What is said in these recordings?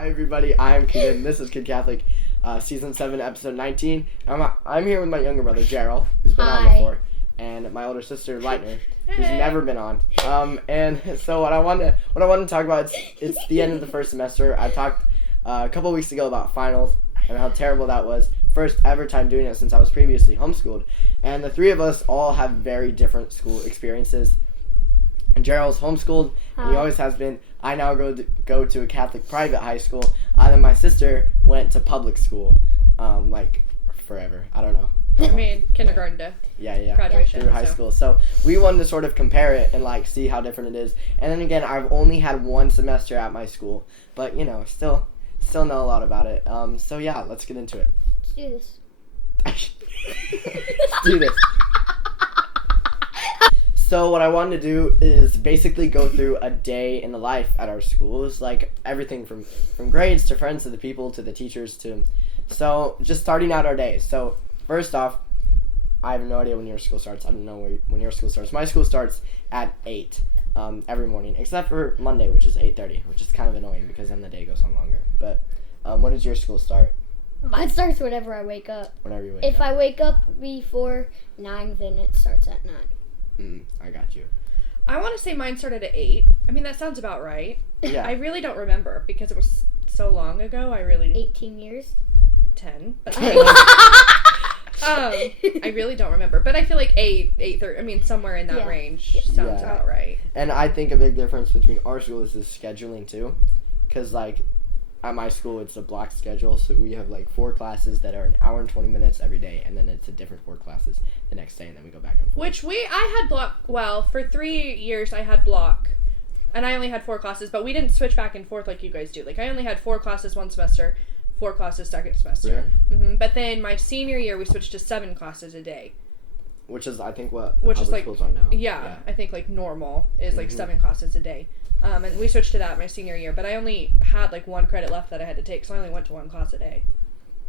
Hi everybody, I'm Kid. This is Kid Catholic, season 7, episode 19. I'm here with my younger brother Gerald, who's been on before, and my older sister Lightner, who's never been on. And so what I want to talk about it's the end of the first semester. I talked a couple weeks ago about finals and how terrible that was. First ever time doing it since I was previously homeschooled, and the three of us all have very different school experiences. And Gerald's homeschooled, and he always has been. I now go to a Catholic private high school. Then my sister went to public school, like forever. I don't know. I mean, kindergarten to graduation. Through high school. So we wanted to sort of compare it and like see how different it is. And then again, I've only had one semester at my school, but still know a lot about it. So yeah, let's get into it. Let's do this. Let's do this. So what I wanted to do is basically go through a day in the life at our schools, like everything from grades to friends to the people to the teachers to, so just starting out our day. So first off, I have no idea when your school starts. I don't know when your school starts. My school starts at 8 every morning, except for Monday, which is 8:30, which is kind of annoying because then the day goes on longer. But when does your school start? Mine starts whenever I wake up. Whenever you wake up. If I wake up before 9, then it starts at 9. I got you. I want to say mine started at 8. I mean, that sounds about right. Yeah. I really don't remember because it was so long ago. 18 years? 10. But I really don't remember. But I feel like 8:30. I mean, somewhere in that range sounds about right. And I think a big difference between our school is the scheduling too, because like at my school it's a block schedule, so we have like 4 classes that are an hour and 20 minutes every day, and then it's a different 4 classes the next day, and then we go back and forth. Which I had block. Well, for 3 years I had block, and I only had 4 classes, but we didn't switch back and forth like you guys do. Like I only had 4 classes one semester, 4 classes second semester. Really? But then my senior year we switched to 7 classes a day. Which is I think what public schools are now. Yeah, I think like normal is like 7 classes a day. And we switched to that my senior year, but I only had like 1 credit left that I had to take, so I only went to 1 class a day.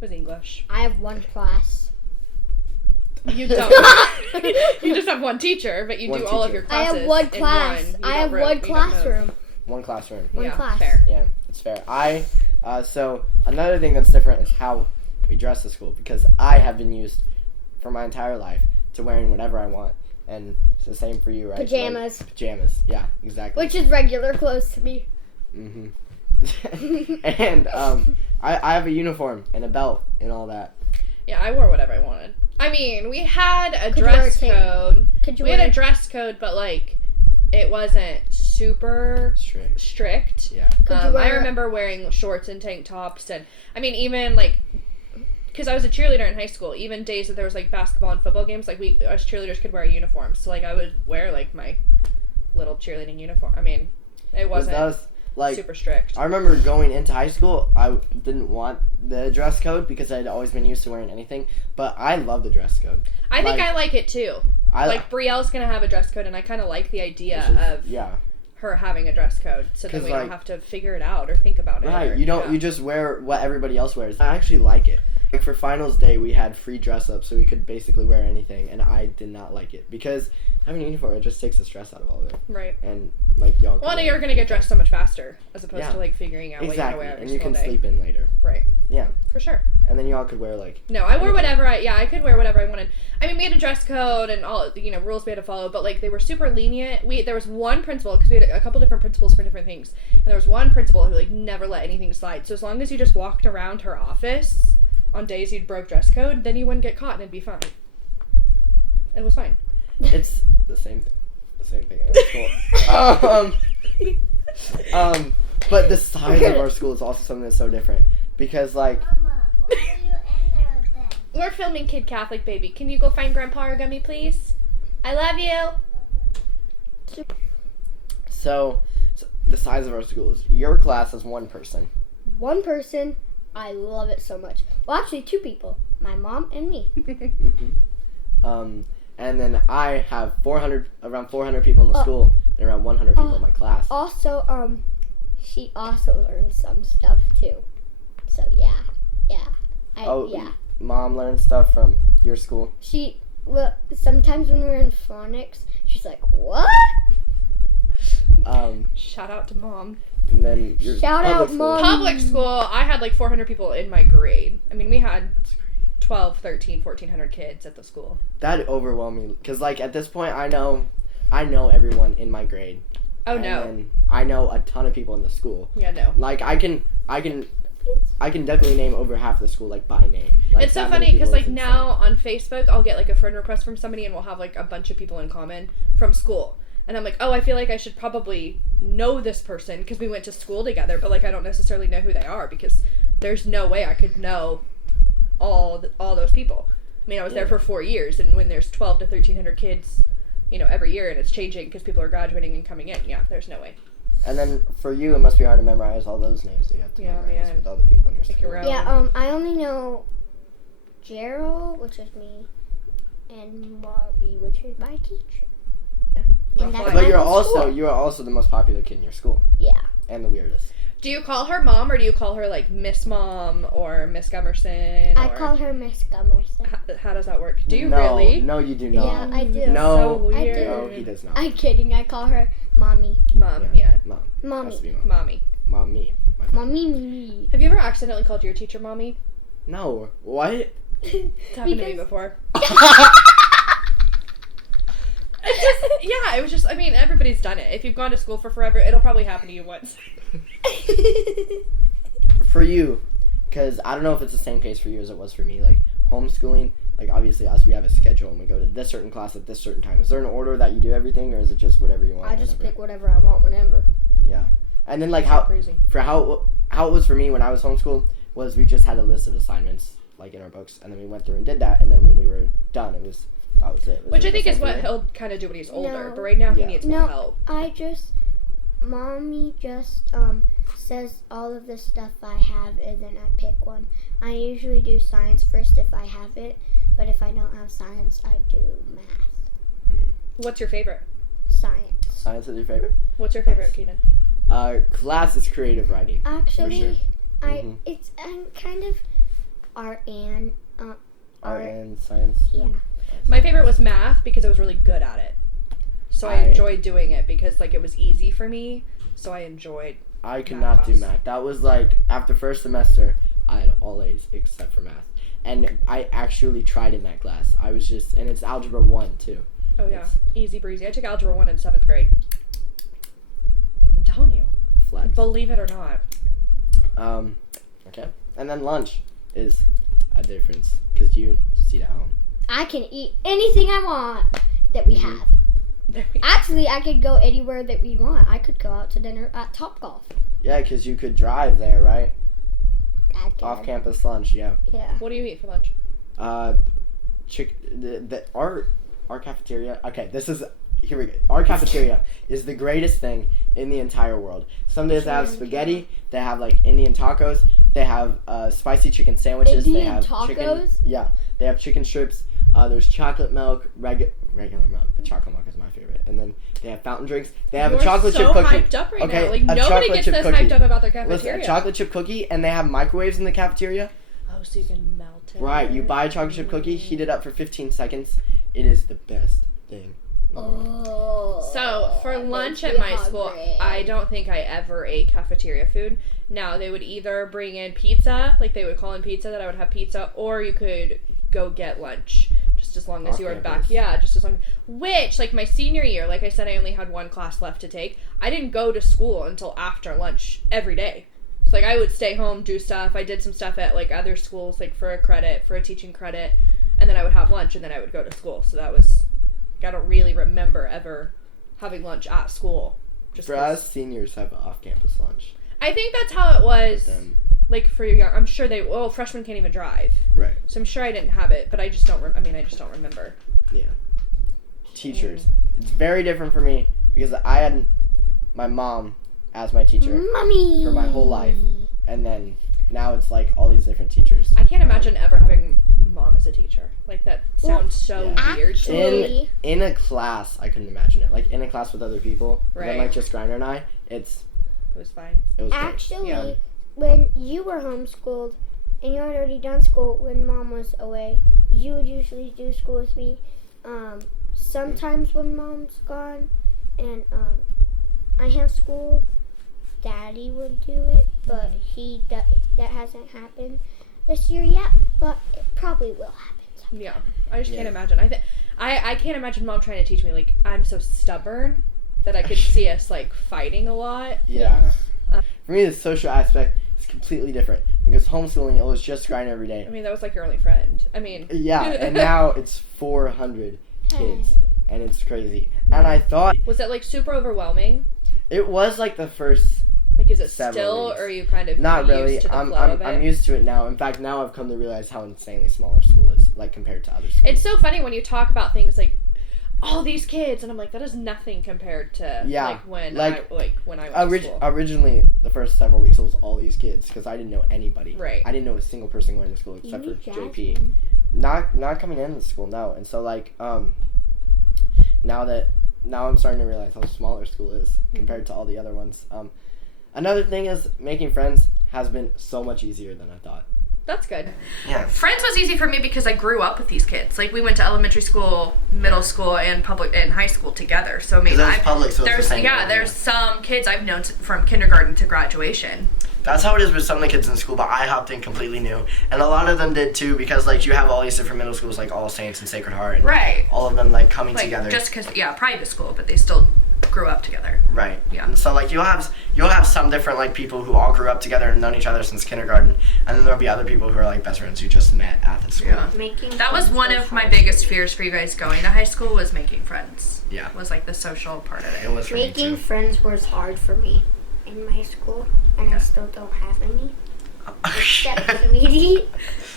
It was English. I have 1 class. You don't. You just have 1 teacher, but you do all of your classes. I have 1 class. I have 1 classroom. 1 classroom. 1 class. Fair. Yeah, it's fair. So another thing that's different is how we dress at school, because I have been used for my entire life to wearing whatever I want. And it's the same for you, right? Pajamas. Like, pajamas, yeah, exactly. Which is regular clothes to me. And I have a uniform and a belt and all that. Yeah, I wore whatever I wanted. I mean, we had a dress code. We had a dress code, but like it wasn't super strict. Yeah. I remember wearing shorts and tank tops, and I mean even like, because I was a cheerleader in high school, even days that there was like basketball and football games, like us cheerleaders could wear uniforms. So like I would wear like my little cheerleading uniform. I mean, it wasn't super strict. I remember going into high school, I didn't want the dress code because I'd always been used to wearing anything, but I love the dress code. I think I like it too. Like Brielle's gonna have a dress code, and I kind of like the idea of her having a dress code, so that we don't have to figure it out or think about it. Right, you just wear what everybody else wears. I actually like it. Like for finals day, we had free dress up, so we could basically wear anything, and I did not like it because having a uniform, it just takes the stress out of all of it. Right. And like y'all. Well, you're gonna get dressed so much faster as opposed to like figuring out what you're gonna wear every and you can day. sleep in later. Right. Yeah. For sure. And then y'all could wear like. No, I wore whatever I could wear whatever I wanted. I mean, we had a dress code and all rules we had to follow, but like they were super lenient. There was one principal, because we had a couple different principals for different things, and there was one principal who like never let anything slide. So as long as you just walked around her office on days you'd broke dress code, then you wouldn't get caught and it'd be fine. It was fine. It's the same thing in our school. But the size of our school is also something that's so different, because like Mama, what are you in there with them? We're filming Kid Catholic, baby. Can you go find Grandpa or Gummy, please? I love you. So the size of our school is your class is 1 person. 1 person. I love it so much. Well, actually 2 people. My mom and me. And then I have around 400 people in the school, and around 100 people in my class. Also, she also learns some stuff too. So yeah. Mom learns stuff from your school. Sometimes when we're in phonics, she's like, "What?" Shout out to Mom. And then your Shout public out, school. Mom. Public school, I had like 400 people in my grade. I mean, we had That's great. 12, 13, 1,400 kids at the school. That overwhelmed me because like at this point I know everyone in my grade. Oh, and no. then I know a ton of people in the school. Yeah, no. Like I can definitely name over half the school like by name. Like, It's so that many funny because people like is insane. now on Facebook, I'll get like a friend request from somebody and we'll have like a bunch of people in common from school. And I'm like, oh, I feel like I should probably know this person because we went to school together, but like I don't necessarily know who they are because there's no way I could know all those people. I mean, I was there for 4 years, and when there's 12 to 1,300 kids, every year, and it's changing because people are graduating and coming in, there's no way. And then for you, it must be hard to memorize all those names that you have to Yeah, memorize man. with all the people in your Like school. your own. Yeah, I only know Gerald, which is me, and Bobby, which is my teacher. And that's But But my whole school. you're also the most popular kid in your school. Yeah. And the weirdest. Do you call her mom or do you call her like Miss Mom or Miss Gummerson? I or call her Miss Gummerson. How does that work? Do you No, really? No, you do not. Yeah, I do. No. So I weird. do. No, he does not. I'm kidding. I call her Mommy. Mom, yeah. Mom. Mommy. Has to be mom. Mommy. Mommy. Mommy, me. Have you ever accidentally called your teacher mommy? No. What? It's happened to me Because- before. It was just, I mean, everybody's done it. If you've gone to school for forever, it'll probably happen to you once. For you, because I don't know if it's the same case for you as it was for me. Like homeschooling, like obviously us, we have a schedule and we go to this certain class at this certain time. Is there an order that you do everything, or is it just whatever you want? I just whenever? pick whatever I want whenever. Yeah, and then like So how crazy. how it was for me when I was homeschooled was we just had a list of assignments like in our books, and then we went through and did that, and then when we were done, that was it. Which I the think same is what for you? he'll kind of do when he's older. No. But right now, he Yeah. needs No. more help. Mommy just says all of the stuff I have, and then I pick one. I usually do science first if I have it, but if I don't have science, I do math. What's your favorite? Science. Science is your favorite? What's your favorite, Keaton? Class is creative writing. Actually, For sure. Mhm. it's kind of art and Art and science. yeah. My favorite was math because I was really good at it. So I I- enjoyed doing it because like it was easy for me. So I enjoyed. I could Math not do class. math. That was like after first semester, I had all A's except for math, and I actually tried in that class. I was just, and it's algebra 1 too. Oh yeah, It's- easy breezy. I took algebra 1 in 7th grade. I'm telling you, Flex. believe it or not. Okay. And then lunch is a difference because you just eat at home. I can eat anything I want that we Mhm. have. Actually, I could go anywhere that we want. I could go out to dinner at Topgolf. Yeah, because you could drive there, right? Dad can. Off-campus lunch, yeah. Yeah. What do you eat for lunch? Our cafeteria. Okay, here we go. Our cafeteria is the greatest thing in the entire world. Some days they have spaghetti. They have like Indian tacos. They have spicy chicken sandwiches. They Indian have tacos? chicken. Yeah, they have chicken strips. There's chocolate milk, regular milk. The chocolate milk is my favorite. And then they have fountain drinks. They have You're a chocolate so chip cookie. hyped up right Okay, now. Like a nobody chocolate gets chip this cookie. hyped up about their Listen, cafeteria. a chocolate chip cookie, and they have microwaves in the cafeteria. Oh, so you can melt it. Right, you buy a chocolate chip cookie, heat it up for 15 seconds. It is the best thing. in the world. Oh. So for lunch makes at me my school, hungry. I don't think I ever ate cafeteria food. Now they would either bring in pizza, like they would call in pizza, that I would have pizza, or you could go get lunch. Just as long as Off you were campus. back. Yeah, just as long. Which, like my senior year, like I said, I only had one class left to take. I didn't go to school until after lunch every day. So like I would stay home, do stuff. I did some stuff at like other schools, like for a teaching credit, and then I would have lunch, and then I would go to school. So that was. I don't really remember ever having lunch at school. Just For 'cause- us, seniors have off-campus lunch. I think that's how it was. But then, Like for young, I'm sure they. Well, freshmen can't even drive, right, so I'm sure I didn't have it. But I just don't. I just don't remember. teachers. It's very different for me because I had my mom as my teacher, Mommy. for my whole life. and then now it's like all these different teachers. I can't imagine ever having mom as a teacher. Like that sounds so yeah. weird. to me. Actually, In a class, I couldn't imagine it. Like in a class with other people, Right. then like just Griner and I, it It was fine. was great. actually, Yeah. when you were homeschooled and you had already done school when mom was away, you would usually do school with me. Sometimes when mom's gone and I have school, Daddy would do it, but that hasn't happened this year yet, but it probably will happen someday. Yeah, I just can't imagine. I can't imagine Mom trying to teach me. Like, I'm so stubborn that I could see us like fighting a lot. Yeah. For me, the social aspect is completely different because homeschooling, it was just grind every day. I mean, that was like your only friend. I mean. Yeah, and now it's 400 kids, and it's crazy. And I thought Was that like super overwhelming? it was like the first. Like, is it Several still, weeks. or are you kind of Not really. used to the I'm flow of it? I'm used to it now. In fact, now I've come to realize how insanely small our school is, like compared to other schools. It's so funny when you talk about things like all these kids, and I'm like, that is nothing compared to like when I went to school. Originally, the first several weeks it was all these kids because I didn't know anybody. Right. I didn't know a single person going to school except for JP. Not coming into school, no. And so like now I'm starting to realize how small our school is compared to all the other ones. Another thing is making friends has been so much easier than I thought. That's good. Yeah. Friends was easy for me because I grew up with these kids. Like, we went to elementary school, middle school, and high school together. So I mean, there's some kids I've known from kindergarten to graduation. That's how it is with some of the kids in school, but I hopped in completely new. And a lot of them did too, because like you have all these different middle schools, like All Saints and Sacred Heart, and right. all of them like coming like, together. Just because, private school, but they still grew up together. Right. Yeah. And so like you'll have some different like people who all grew up together and known each other since kindergarten, and then there'll be other people who are like best friends who just met at the school. Yeah. That was one of my biggest fears for you guys going to high school, was making friends. Yeah. Was like the social part of it. It was for me Making too. friends was hard for me in my school, and I still don't have any. Except Sweetie.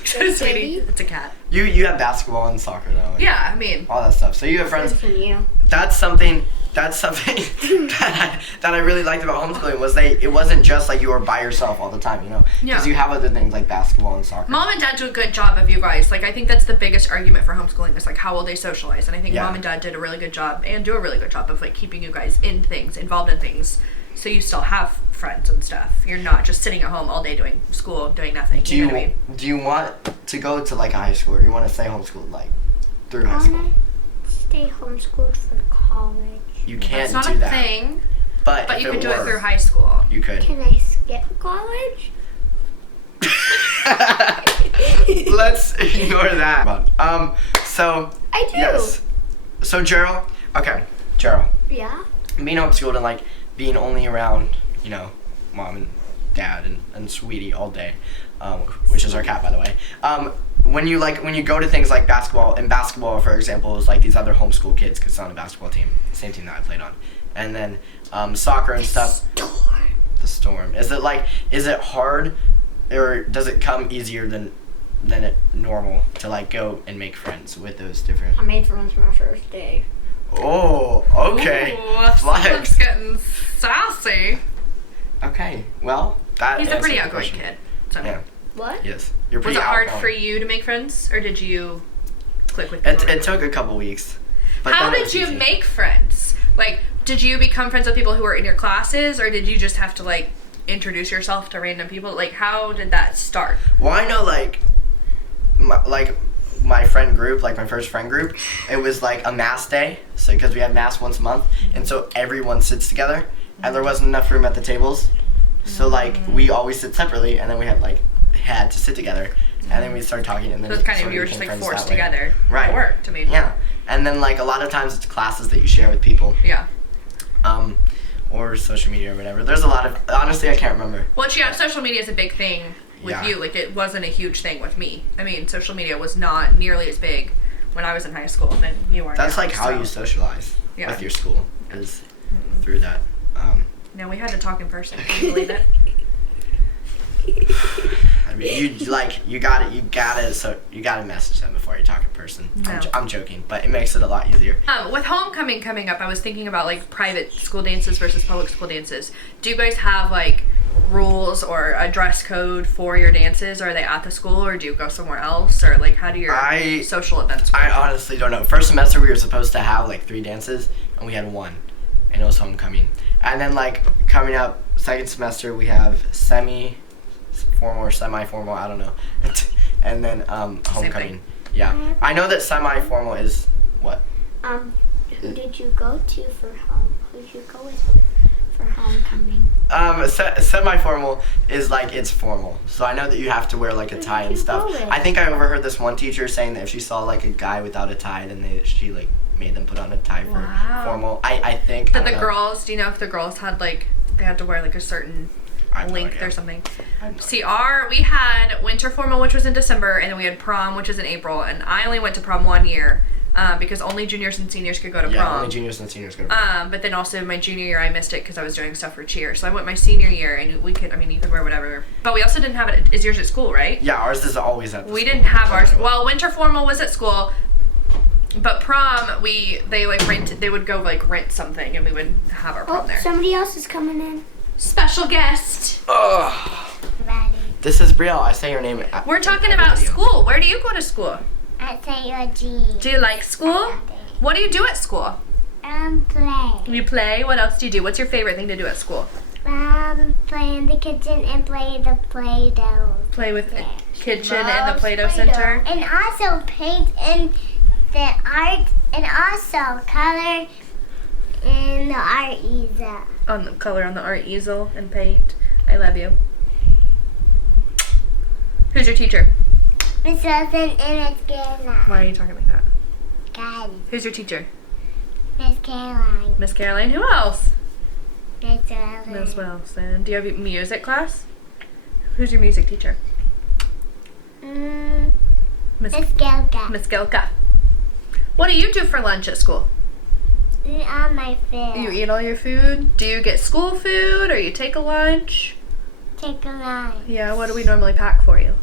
Sweetie. It's a cat. You have basketball and soccer though. And Yeah, I mean. all that stuff. So you have friends. From you. That's something that I really liked about homeschooling was it wasn't just like you were by yourself all the time, you know? Because you have other things like basketball and soccer. Mom and Dad do a good job of you guys. Like, I think that's the biggest argument for homeschooling is like, how will they socialize? And I think Mom and Dad did a really good job and do a really good job of like keeping you guys in things, involved in things, so you still have friends and stuff. You're not just sitting at home all day doing school, doing nothing. Do you know what I mean? Do you want to go to like a high school, or you want to stay homeschooled like through high school? Stay homeschooled for college. You can't That's do not a that. thing. But But if you could do were, it through high school. You could. Can I skip college? Let's ignore that. So I do. yes. So Gerald, Yeah. being homeschooled and like being only around, you know, Mom and Dad and Sweetie all day, which is our cat by the way. When you go to things like basketball, for example, is like these other homeschool kids because it's on a basketball team, the same team that I played on, and then soccer and stuff. The Storm. Is it hard, or does it come easier than it normal to like go and make friends with those different? I made friends my first day. Oh, okay. Ooh, Flex. someone's getting sassy. Okay, well that. He's a answers pretty the outgoing question. kid. So. Yeah. What? Yes. You're Was pretty it hard outgoing. for you to make friends, or did you click with people? It took a couple weeks. But How then it did was you easy. make friends? Like, did you become friends with people who were in your classes, or did you just have to like introduce yourself to random people? Like, how did that start? Well, I know my friend group, like my first friend group, it was like a mass day. So because we have mass once a month, and so everyone sits together, and there wasn't enough room at the tables, so like we always sit separately, and then we had to sit together, and then we started talking, and then So it's kind sort of, you were became just like friends forced that way. together. Right. It worked. I mean. Yeah, and then like a lot of times it's classes that you share with people, Yeah. or social media or whatever. There's a lot of, honestly I can't remember. Well, yeah, social media is a big thing with Yeah. you. Like, it wasn't a huge thing with me. I mean, social media was not nearly as big when I was in high school than you are That's now, like how so. you socialize Yeah. with your school is through that. No, we had to talk in person. Can you believe it? I mean, you gotta message them before you talk in person. No. I'm joking, but it makes it a lot easier. With homecoming coming up, I was thinking about like private school dances versus public school dances. Do you guys have like rules or a dress code for your dances? Are they at the school, or do you go somewhere else, or like how do your social events work? I honestly don't know. First semester we were supposed to have like 3 dances, and we had 1, and it was homecoming. And then like coming up second semester we have semi-formal or semi-formal, I don't know, and then homecoming. Yeah, I know that semi-formal is what? Who did you go to for Who did you go with for homecoming? Semi-formal is like it's formal. So I know that you have to wear like a tie and stuff. I think I overheard this one teacher saying that if she saw like a guy without a tie, then she like made them put on a tie for formal. I think. Did the girls? Do you know if the girls had like they had to wear like a certain length or something? See, we had winter formal, which was in December, and then we had prom, which was in April, and I only went to prom 1 year. Because only juniors and seniors could go to prom. Yeah, only juniors and seniors go to prom. But then also my junior year I missed it because I was doing stuff for cheer. So I went my senior year and you could wear whatever. But we also didn't have it. Is yours at school, right? Yeah, ours is always at the We school. didn't have ours. Well, winter formal was at school. But prom, they would go like rent something and we would have our prom there. Somebody else is coming in. Special guest. Ugh. Ready. This is Brielle. I say your name. We're talking about school. Where do you go to school? I say your G. Do you like school? What do you do at school? Play. You play? What else do you do? What's your favorite thing to do at school? Play in the kitchen and play the Play-Doh. Play with the Yeah. kitchen and the Loves Play-Doh Play-Doh. center. And also paint in the art and also color in the art easel. On the color on the art easel and paint. I love you. Who's your teacher? Miss Wilson and Miss Caroline. Why are you talking like that? God. Who's your teacher? Miss Caroline. Miss Caroline. Who else? Miss Wilson. Miss Wilson. Do you have a music class? Who's your music teacher? Miss Miss Gelka. Miss Gilka. What do you do for lunch at school? Eat on my food. You eat all your food? Do you get school food or you take a lunch? Take a lunch. Yeah, what do we normally pack for you?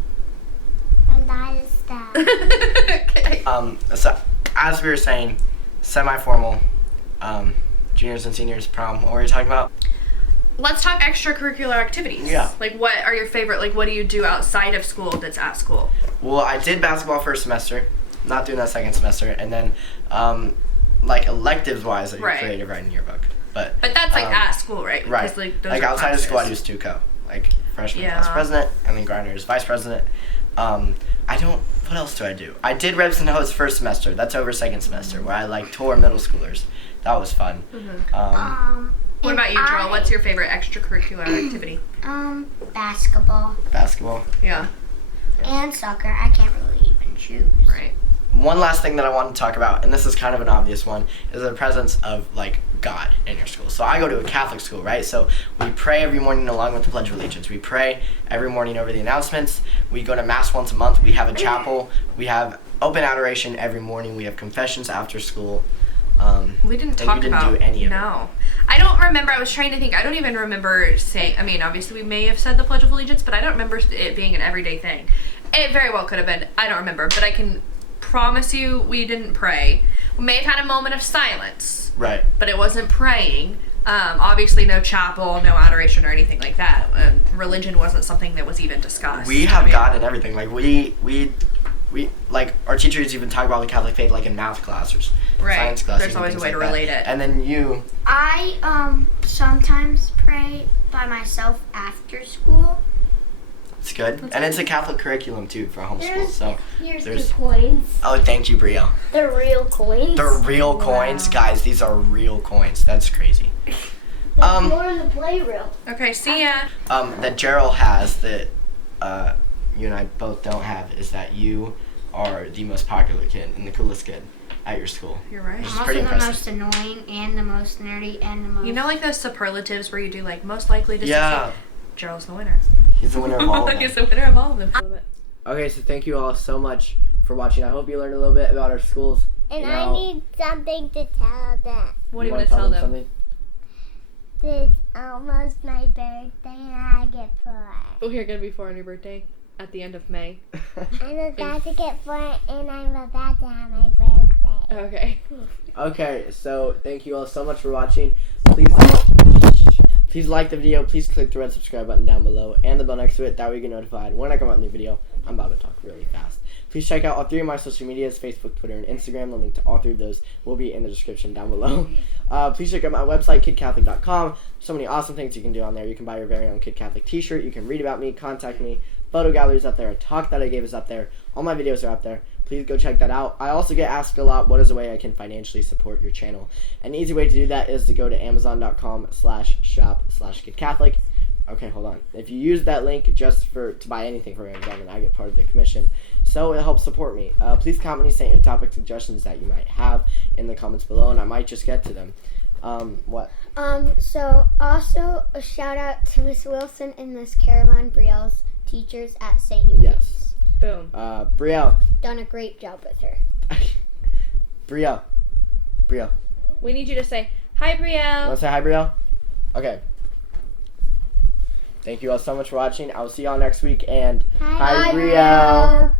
A lot of stuff. Okay. So as we were saying, semi-formal, juniors and seniors prom. What were you talking about? Let's talk extracurricular activities. Yeah. Like what are your favorite, like what do you do outside of school that's at school? Well, I did basketball first semester, not doing that second semester, and then like electives wise, I do Right. creative writing yearbook. But that's like at school, right? right, 'Cause, those like are outside of school, I do classes. Stuco, like freshman Yeah. class president, and then Grinders vice president. I don't. What else do I do? I did Rebs and Hoes first semester. That's over second semester, where I like tour middle schoolers. That was fun. What And about you, Joel? I- What's your favorite extracurricular activity? Basketball Basketball. Yeah. and soccer. I can't really even choose. Right. One last thing that I want to talk about, and this is kind of an obvious one, is the presence of like God in your school. So I go to a Catholic school, right? So we pray every morning along with the Pledge of Allegiance. We pray every morning over the announcements. We go to Mass once a month. We have a chapel. We have open adoration every morning. We have confessions after school. We didn't And talk you didn't about do any of it. No. I don't remember. I was trying to think. I don't even remember saying. I mean, obviously we may have said the Pledge of Allegiance, but I don't remember it being an everyday thing. It very well could have been. I don't remember, but I can promise you we didn't pray. We may have had a moment of silence, Right. but it wasn't praying. Obviously, no chapel, no adoration, or anything like that. Religion wasn't something that was even discussed. We have I mean, God in everything. Like we like our teachers even talk about the Catholic faith like in math class or Right. science class. There's and always a things way like to that. relate it. And then you. I sometimes pray by myself after school. It's good. And it's a Catholic curriculum too for homeschool. So Here's There's- the coins. oh, thank you, Brielle. They're real coins. They're real coins, guys. These are real coins. That's crazy. There's more in the play reel. Okay, see ya. That Gerald has that you and I both don't have is that you are the most popular kid and the coolest kid at your school. You're right. Which is I'm also pretty the impressive. most annoying and the most nerdy and the most. You know, like those superlatives where you do like most likely to Yeah. succeed? Gerald's the winner. He's the winner of all of them. He's the winner of all of them. Okay, so thank you all so much for watching. I hope you learned a little bit about our schools. And You I know- need something to tell them. What do you wanna want to tell them? something? It's almost my birthday and I get 4. Oh, you're gonna be 4 on your birthday at the end of May. I'm about to get 4 and I'm about to have my birthday. Okay. Okay, so thank you all so much for watching. Please like the video. Please click the red subscribe button down below and the bell next to it. That way you get notified when I come out with a new video. I'm about to talk really fast. Please check out all 3 of my social medias, Facebook, Twitter, and Instagram. The link to all 3 of those will be in the description down below. Please check out my website, kidcatholic.com. So many awesome things you can do on there. You can buy your very own Kid Catholic t-shirt. You can read about me, contact me. Photo galleries up there. A talk that I gave is up there. All my videos are up there. Please go check that out. I also get asked a lot, what is a way I can financially support your channel? An easy way to do that is to go to amazon.com/shop/kidcatholic. Okay, hold on. If you use that link just to buy anything from Amazon, then I get part of the commission. So it helps support me. Please comment and send your topic suggestions that you might have in the comments below, and I might just get to them. What? So also a shout out to Miss Wilson and Miss Caroline Brielle's teachers at St. Eugene's. Yes. Boom. Brielle. Done a great job with her. Brielle. We need you to say, hi, Brielle. Want to say hi, Brielle? Okay. Thank you all so much for watching. I will see y'all next week, and hi Brielle.